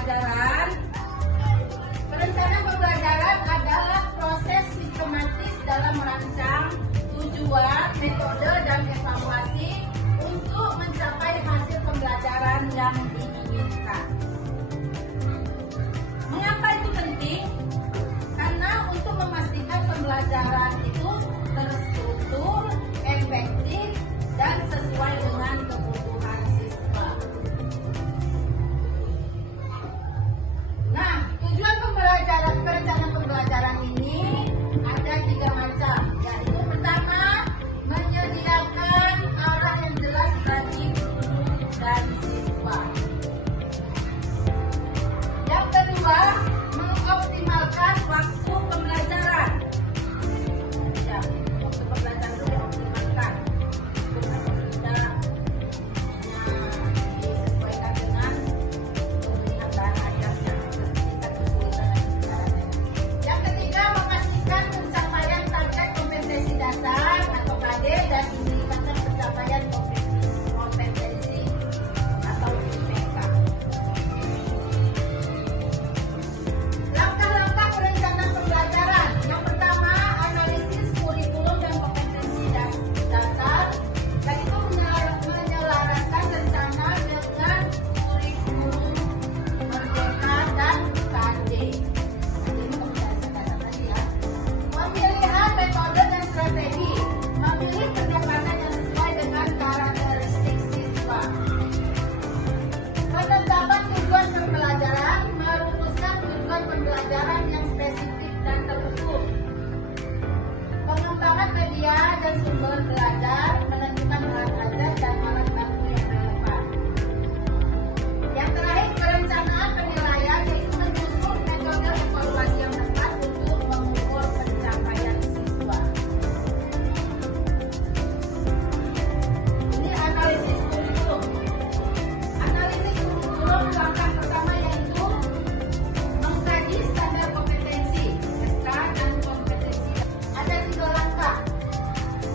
pembelajaran. Perencanaan pembelajaran adalah proses sistematis dalam merancang tujuan, metode, dan evaluasi untuk mencapai hasil pembelajaran yang diinginkan. Mengapa itu penting? Karena untuk memastikan pembelajaran itu terstruktur, efektif, dan sesuai dengan kebutuhan siswa. Nah, tujuan perencanaan pembelajaran ini ada 3 macam, yaitu pertama, menyediakan arah yang jelas bagi guru dan siswa. Yang kedua, mengoptimalkan waktu pembelajaran. Ya, waktu pembelajaran itu dioptimalkan. Disesuaikan dengan kebutuhan bahan ajarnya. Yang ketiga, memastikan pencapaian target kompetensi dasar atau KD dan indikator pencapaian kompetensi atau IPK. Langkah-langkah perencanaan pembelajaran. Yang pertama, analisis kurikulum dan kompetensi dasar, yaitu menyelaraskan rencana dengan kurikulum Merdeka dan KD. Pemilihan metode dan strategi, memilih pendekatan yang sesuai dengan karakteristik siswa. Penetapan tujuan pembelajaran, merumuskan tujuan pembelajaran yang spesifik dan terukur. Pengembangan media dan sumber belajar, menentukan alat ajar dan alat bantu yang relevan. Yang terakhir, perencanaan penilaian, yaitu menyusun metode evaluasi yang tepat untuk mengukur pencapaian siswa. Ini analisis kurikulum. Analisis kurikulum, langkah pertama yaitu mengkaji standar kompetensi, SK dan kompetensi. Ada 3 langkah.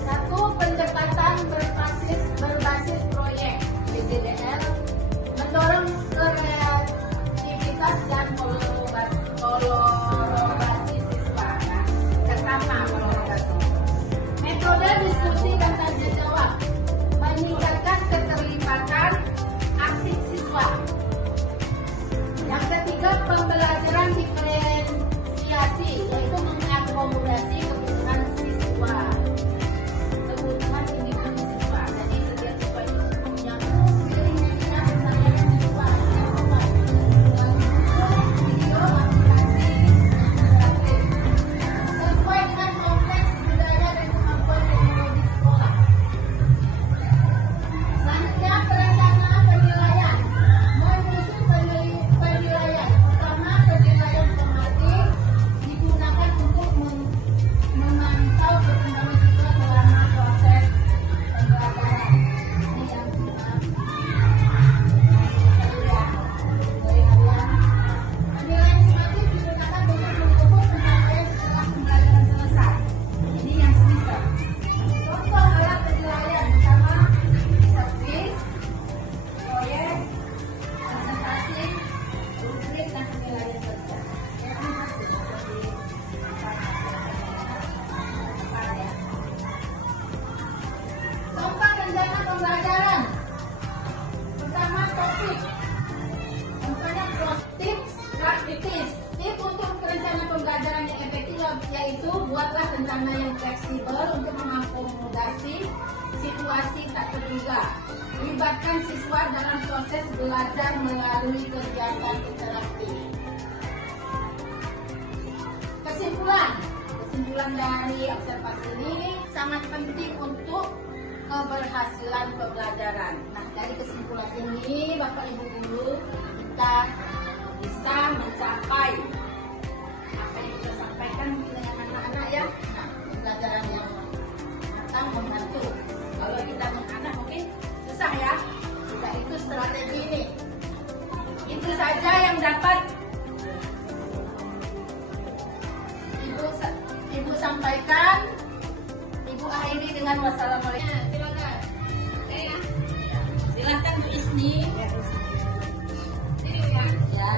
1. Pendekatan berbasis proyek, PGDL, mendorong kreativitas dan kolaborasi siswa. Bersama kolaborasi. Metode diskusi dan tanya jawab, meningkatkan keterlibatan aktif siswa. Yang ketiga, pembelajaran diferensiasi, yaitu mengakomodasi kebutuhan siswa. Kebutuhan individu siswa. Jadi setiap siswa itu punya keinginan penilaian siswa. Video, aplikasi, interaktif. Sesuai dengan konteks budaya dan kemampuan teknologi sekolah. Selanjutnya, perencanaan penilaian. Menyusun penilaian. Pertama, penilaian formatif digunakan untuk memantau perkembangan siswa selama proses pembelajaran. Ini yang penilaian formatif digunakan untuk mengukur pencapaian setelah pembelajaran selesai. Ini yang semester. Contoh alat penilaian pertama, servis, proyek, presentasi, rubrik, dan penilaian kerja. Ini masih seperti contoh rencana pembelajaran. Pertama, topik. Contohnya tips, praktis. Tips untuk perencanaan pembelajaran yang efektif yaitu buatlah rencana yang fleksibel untuk mengakomodasi situasi tak terduga. Libatkan siswa dalam proses belajar melalui kegiatan interaktif. Kesimpulan dari observasi ini sangat penting untuk keberhasilan pembelajaran. Nah, dari kesimpulan ini, Bapak Ibu guru, kita bisa mencapai apa yang kita sampaikan dengan anak-anak ya. Nah, pembelajaran yang matang membantu. Kalau kita anak mungkin susah ya. Sudah itu strategi ini. Itu saja yang dapat Ibu sampaikan. Ibu akhiri dengan wassalamualaikum. Silakan. Silakan Bu Isni. Sini ya.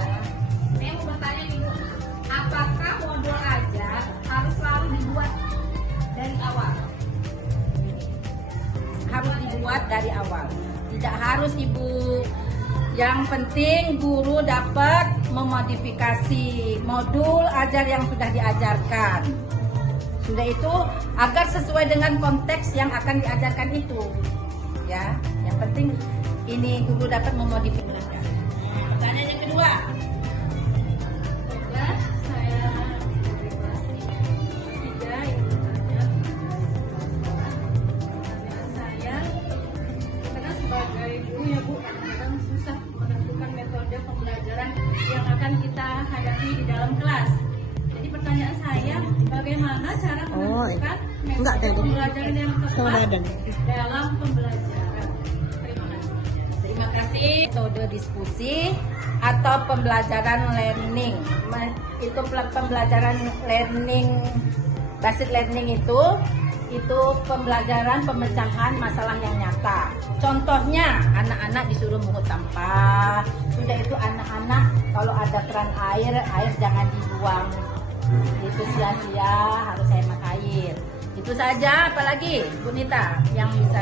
dari awal. Tidak harus Ibu. Yang penting guru dapat memodifikasi modul ajar yang sudah diajarkan. Sudah itu agar sesuai dengan konteks yang akan diajarkan itu. Ya, yang penting ini guru dapat memodifikasi. Pertanyaan yang kedua. Yang akan kita hadapi di dalam kelas. Jadi pertanyaan saya, bagaimana cara menentukan metode pembelajaran yang tepat dalam pembelajaran? Terima kasih. Terima kasih. Metode diskusi atau pembelajaran learning. Itu pembelajaran learning, basic learning itu pembelajaran pemecahan masalah yang nyata. Contohnya, anak-anak disuruh mungut sampah. Sudah itu anak-anak kalau ada keran air jangan dibuang. Itu sia-sia, harus hemat air. Itu saja, apalagi Bu Nita yang bisa.